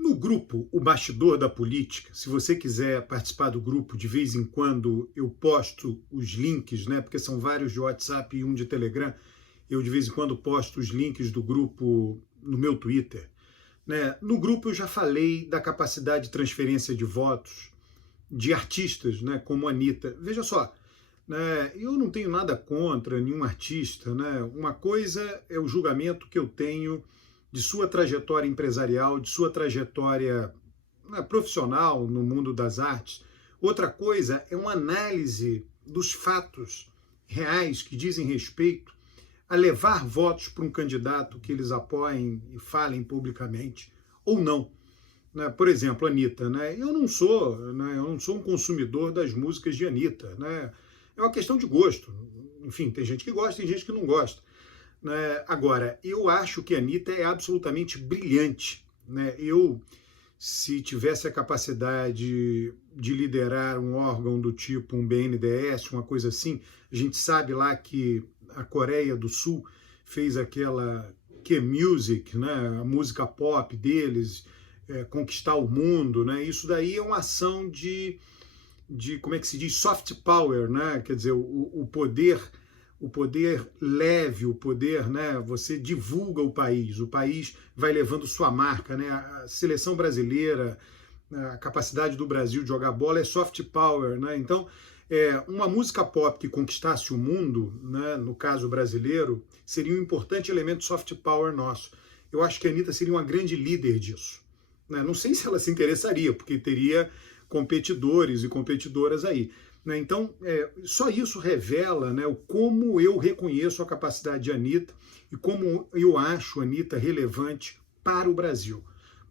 No grupo O Bastidor da Política, se você quiser participar do grupo, de vez em quando eu posto os links, né? Porque são vários de WhatsApp e um de Telegram. Eu de vez em quando posto os links do grupo no meu Twitter, né? No grupo eu já falei da capacidade de transferência de votos de artistas, né? Como a Anitta. Veja só, né? Eu não tenho nada contra nenhum artista, né? Uma coisa é o julgamento que eu tenho de sua trajetória empresarial, de sua trajetória, né, profissional no mundo das artes. Outra coisa é uma análise dos fatos reais que dizem respeito a levar votos para um candidato que eles apoiem e falem publicamente ou não. Né? Por exemplo, a Anitta, né? Eu não sou um consumidor das músicas de Anitta, né? É uma questão de gosto. Enfim, tem gente que gosta, tem gente que não gosta. Né? Agora, eu acho que a Anitta é absolutamente brilhante. Né? Eu, se tivesse a capacidade de liderar um órgão do tipo um BNDES, uma coisa assim, a gente sabe lá que a Coreia do Sul fez aquela Q-Music, né? A música pop deles, conquistar o mundo. Né? Isso daí é uma ação como é que se diz, soft power, né? Quer dizer, o poder leve, o poder, né? Você divulga o país vai levando sua marca, né? A seleção brasileira, a capacidade do Brasil de jogar bola é soft power, né? Então, uma música pop que conquistasse o mundo, né? No caso brasileiro, seria um importante elemento soft power nosso. Eu acho que a Anitta seria uma grande líder disso. Né? Não sei se ela se interessaria, porque teria competidores e competidoras aí. Né? Então, só isso revela, né, como eu reconheço a capacidade de Anitta e como eu acho a Anitta relevante para o Brasil.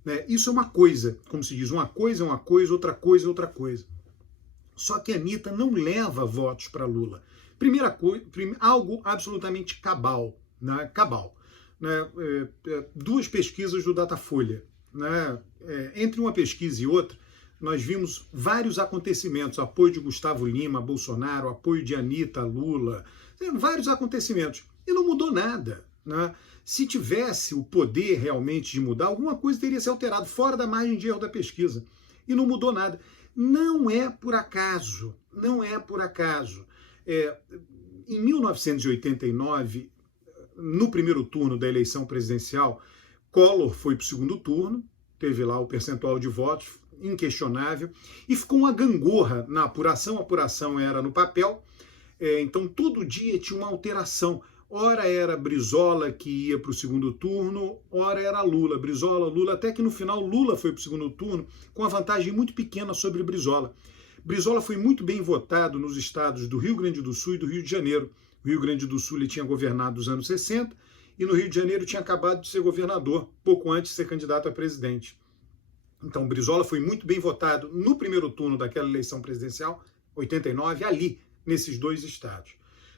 Né? Isso é uma coisa, como se diz, uma coisa é uma coisa, outra coisa é outra coisa. Só que a Anitta não leva votos para Lula. Primeira coisa, algo absolutamente cabal. Né? Cabal. Né? Duas pesquisas do Datafolha. Né? Entre uma pesquisa e outra, nós vimos vários acontecimentos, apoio de Gustavo Lima, Bolsonaro, apoio de Anitta, Lula, vários acontecimentos. E não mudou nada. Né? Se tivesse o poder realmente de mudar, alguma coisa teria se alterado fora da margem de erro da pesquisa. E não mudou nada. Não é por acaso. Não é por acaso. Em 1989, no primeiro turno da eleição presidencial, Collor foi para o segundo turno, teve lá o percentual de votos, inquestionável, e ficou uma gangorra na apuração. A apuração era no papel, então todo dia tinha uma alteração. Ora era Brizola que ia para o segundo turno, ora era Lula, Brizola, Lula, até que no final Lula foi para o segundo turno com uma vantagem muito pequena sobre Brizola. Brizola foi muito bem votado nos estados do Rio Grande do Sul e do Rio de Janeiro. O Rio Grande do Sul ele tinha governado nos anos 60 e no Rio de Janeiro tinha acabado de ser governador, pouco antes de ser candidato a presidente. Então, Brizola foi muito bem votado no primeiro turno daquela eleição presidencial, 89, ali, nesses dois estados.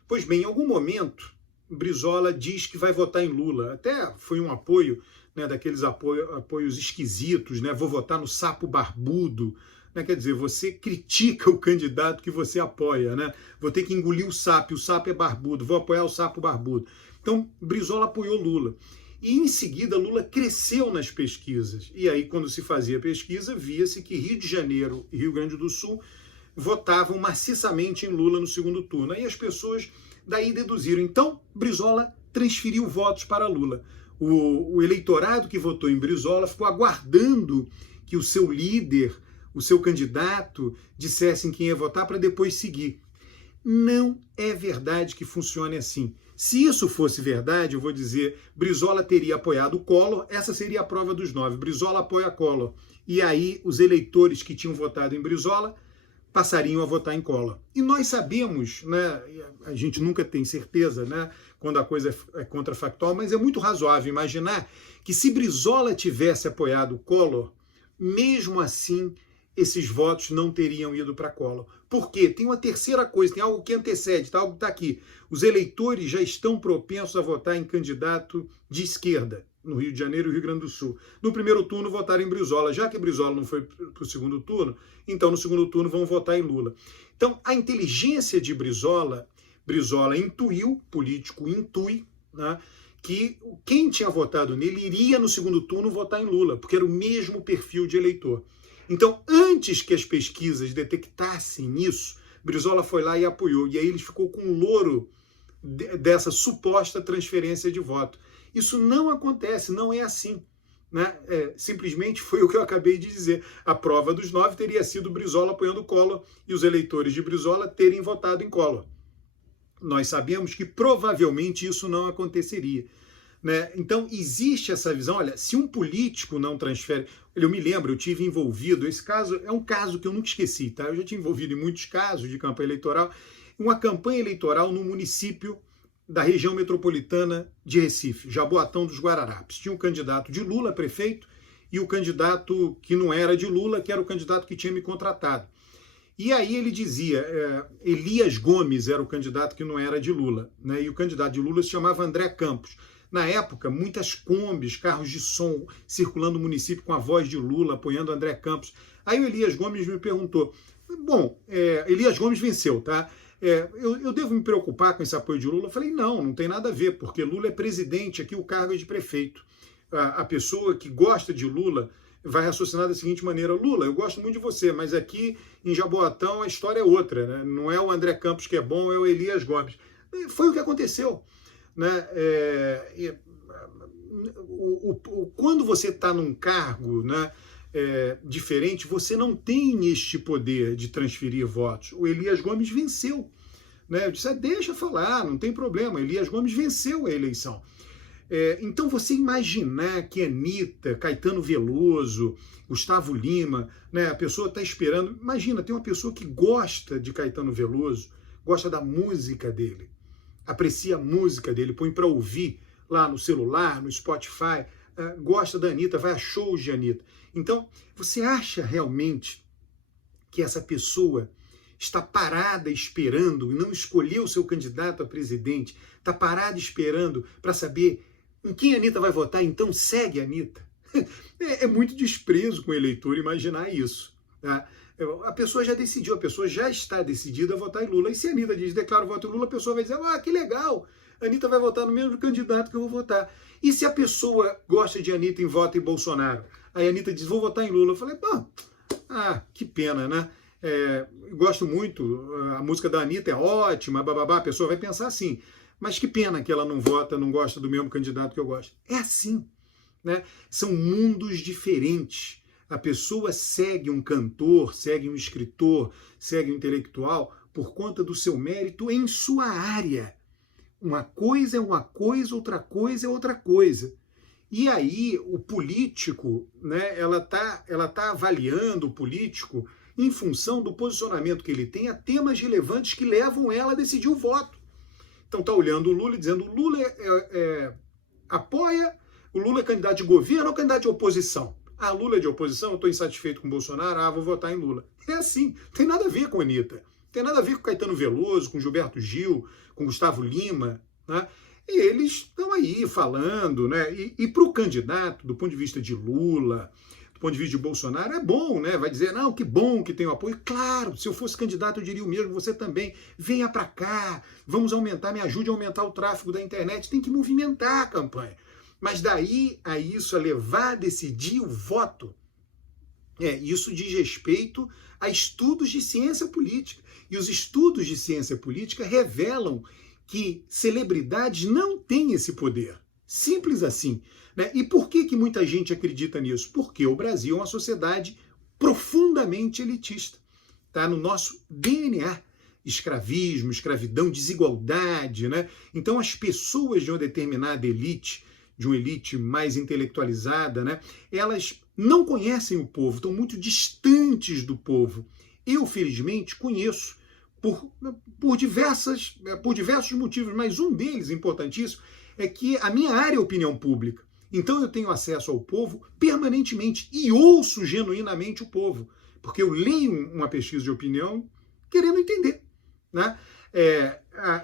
Pois bem, em algum momento, Brizola diz que vai votar em Lula. Até foi um apoio, né, daqueles apoios esquisitos, né? Vou votar no sapo barbudo. Né? Quer dizer, você critica o candidato que você apoia. Né? Vou ter que engolir o sapo é barbudo, vou apoiar o sapo barbudo. Então, Brizola apoiou Lula. E em seguida, Lula cresceu nas pesquisas. E aí, quando se fazia pesquisa, via-se que Rio de Janeiro e Rio Grande do Sul votavam maciçamente em Lula no segundo turno. Aí as pessoas daí deduziram. Então, Brizola transferiu votos para Lula. O eleitorado que votou em Brizola ficou aguardando que o seu líder, o seu candidato, dissessem quem ia votar para depois seguir. Não é verdade que funcione assim. Se isso fosse verdade, eu vou dizer, Brizola teria apoiado o Collor, essa seria a prova dos 9. Brizola apoia Collor. E aí os eleitores que tinham votado em Brizola passariam a votar em Collor. E nós sabemos, né, a gente nunca tem certeza, né, quando a coisa é contrafactual, mas é muito razoável imaginar que se Brizola tivesse apoiado Collor, mesmo assim esses votos não teriam ido para Collor. Por quê? Tem uma terceira coisa, tem algo que antecede, algo que está aqui. Os eleitores já estão propensos a votar em candidato de esquerda, no Rio de Janeiro e Rio Grande do Sul. No primeiro turno votaram em Brizola. Já que Brizola não foi para o segundo turno, então no segundo turno vão votar em Lula. Então, a inteligência de Brizola intuiu, político intui, né, que quem tinha votado nele iria no segundo turno votar em Lula, porque era o mesmo perfil de eleitor. Então, antes que as pesquisas detectassem isso, Brizola foi lá e apoiou. E aí ele ficou com o louro dessa suposta transferência de voto. Isso não acontece, não é assim. Né? Simplesmente foi o que eu acabei de dizer. A prova dos 9 teria sido Brizola apoiando Collor e os eleitores de Brizola terem votado em Collor. Nós sabemos que provavelmente isso não aconteceria. Né? Então, existe essa visão, olha, se um político não transfere... Eu me lembro, eu tive envolvido, esse caso é um caso que eu nunca esqueci, tá? Eu já tinha envolvido em muitos casos de campanha eleitoral, uma campanha eleitoral no município da região metropolitana de Recife, Jaboatão dos Guararapes. Tinha um candidato de Lula, prefeito, e o candidato que não era de Lula, que era o candidato que tinha me contratado. E aí ele dizia, Elias Gomes era o candidato que não era de Lula, né? E o candidato de Lula se chamava André Campos. Na época, muitas combis, carros de som circulando o município com a voz de Lula, apoiando André Campos. Aí o Elias Gomes me perguntou, bom, Elias Gomes venceu, tá? Eu devo me preocupar com esse apoio de Lula? Eu falei, não tem nada a ver, porque Lula é presidente, aqui o cargo é de prefeito. A pessoa que gosta de Lula vai raciocinar da seguinte maneira, Lula, eu gosto muito de você, mas aqui em Jaboatão a história é outra, né? Não é o André Campos que é bom, é o Elias Gomes. Foi o que aconteceu. Né? Quando você está num cargo, né, diferente, você não tem este poder de transferir votos. O Elias Gomes venceu. Né? Eu disse, deixa falar, não tem problema. Elias Gomes venceu a eleição. Então você imaginar que Anitta, Caetano Veloso, Gustavo Lima, né, a pessoa está esperando. Imagina, tem uma pessoa que gosta de Caetano Veloso, gosta da música dele, aprecia a música dele, põe para ouvir lá no celular, no Spotify, gosta da Anitta, vai a shows de Anitta. Então, você acha realmente que essa pessoa está parada esperando e não escolheu o seu candidato a presidente, está parada esperando para saber em quem a Anitta vai votar, então segue a Anitta? É muito desprezo com o eleitor imaginar isso. Tá? A pessoa já decidiu, a pessoa já está decidida a votar em Lula. E se a Anitta diz, declara o voto em Lula, a pessoa vai dizer, que legal, a Anitta vai votar no mesmo candidato que eu vou votar. E se a pessoa gosta de Anitta e vota em Bolsonaro? Aí a Anitta diz, vou votar em Lula. Eu falei, que pena, né? Gosto muito, a música da Anitta é ótima, bababá, a pessoa vai pensar assim, mas que pena que ela não vota, não gosta do mesmo candidato que eu gosto. É assim, né? São mundos diferentes. A pessoa segue um cantor, segue um escritor, segue um intelectual por conta do seu mérito em sua área. Uma coisa é uma coisa, outra coisa é outra coisa. E aí o político, né, ela tá avaliando o político em função do posicionamento que ele tem a temas relevantes que levam ela a decidir o voto. Então tá olhando o Lula e dizendo o Lula apoia, o Lula é candidato de governo ou candidato de oposição? Lula é de oposição, eu estou insatisfeito com o Bolsonaro, vou votar em Lula. É assim, não tem nada a ver com a Anitta, não tem nada a ver com Caetano Veloso, com Gilberto Gil, com Gustavo Lima, né? E eles estão aí falando, né? E para o candidato, do ponto de vista de Lula, do ponto de vista de Bolsonaro, é bom, né? Vai dizer, não, que bom que tem o apoio. Claro, se eu fosse candidato, eu diria o mesmo, você também. Venha para cá, vamos aumentar, me ajude a aumentar o tráfego da internet. Tem que movimentar a campanha. Mas daí a isso, a levar a decidir o voto, isso diz respeito a estudos de ciência política. E os estudos de ciência política revelam que celebridades não têm esse poder. Simples assim. Né? E por que muita gente acredita nisso? Porque o Brasil é uma sociedade profundamente elitista. Está no nosso DNA. Escravismo, escravidão, desigualdade. Né? Então as pessoas de uma determinada elite, de uma elite mais intelectualizada, né, elas não conhecem o povo, estão muito distantes do povo. Eu, felizmente, conheço por diversos motivos, mas um deles, importantíssimo, é que a minha área é opinião pública. Então eu tenho acesso ao povo permanentemente e ouço genuinamente o povo, porque eu leio uma pesquisa de opinião querendo entender, né?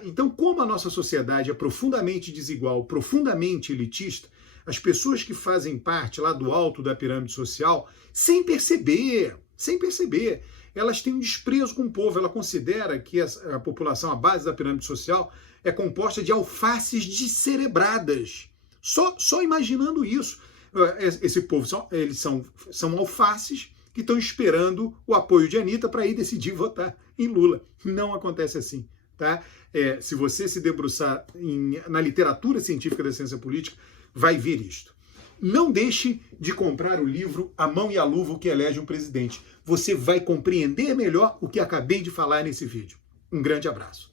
Então, como a nossa sociedade é profundamente desigual, profundamente elitista, as pessoas que fazem parte lá do alto da pirâmide social, sem perceber, elas têm um desprezo com o povo. Ela considera que a população, a base da pirâmide social, é composta de alfaces descerebradas. Só imaginando isso. Esse povo, eles são alfaces que estão esperando o apoio de Anitta para ir decidir votar em Lula. Não acontece assim. Tá? Se você se debruçar na literatura científica da ciência política, vai ver isto. Não deixe de comprar o livro A Mão e a Luva, o que elege um presidente. Você vai compreender melhor o que acabei de falar nesse vídeo. Um grande abraço.